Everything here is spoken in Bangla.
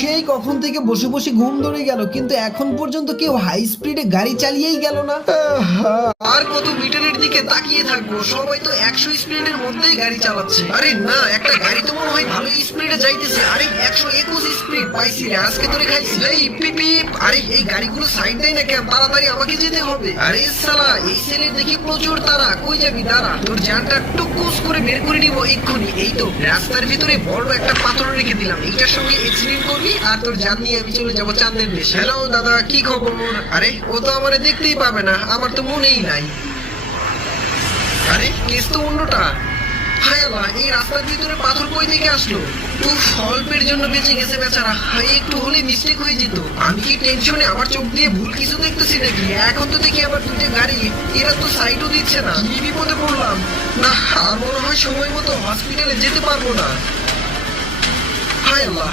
সেই কখন থেকে বসে বসে ঘুম ধরে গেল, কিন্তু এখন পর্যন্ত কেউ হাই স্পিডে গাড়ি চালিয়েই গেল না। আর কত মিটারের দিকে তাকিয়ে থাকবো, সবাই তো 100 স্পিডের মধ্যেই গাড়ি চালাচ্ছে। আরে না, একটা গাড়ি তো মনে হয় ভালো স্পিডে যাইতেছে। আরে 121 স্পিড পাইছি রে, আজকে তোরে খাইছি। এই পিপ পিপ, আরে এই গাড়িগুলো সাইড দেয় না কেন? তাড়াতাড়ি আমাকে যেতে হবে। আরে শালা, এই ছেলের দেখি প্রচুর তারা। কই যাবি? দাঁড়া, তোর জানটা টুকুস করে বের করে নিব এক্ষুনি। এই তো রাস্তার ভিতরে বড় একটা পাথর রেখে দিলাম, এইটার সঙ্গে এক্সিডেন্ট করবি আর তোর জান নিয়ে আমি চলে যাবো চাঁদের দেশ। হ্যালো দাদা, কি খবর? আরে ও তো আমারে দেখতেই পাবে না, আমার তো মনেই নাই। আরে কেস তো অন্যটা। হায় আল্লাহ, এই রাস্তার ভিতরে পাথর কই থেকে আসলো? উফ, অল্পের জন্য বেঁচে গেছে বেচারা। হায়, একটু হলে মিস্টেক হয়ে যেত। আমি কি টেনশনে আমার চোখ দিয়ে ভুল কিছু দেখতেছি নাকি? এখন তো দেখি আবার দুটো গাড়ি, এরা তো সাইডও দিচ্ছে না। কি বিপদে পড়লাম! না, আর মনে হয় সময় মতো হসপিটালে যেতে পারবো না। হায় আল্লাহ।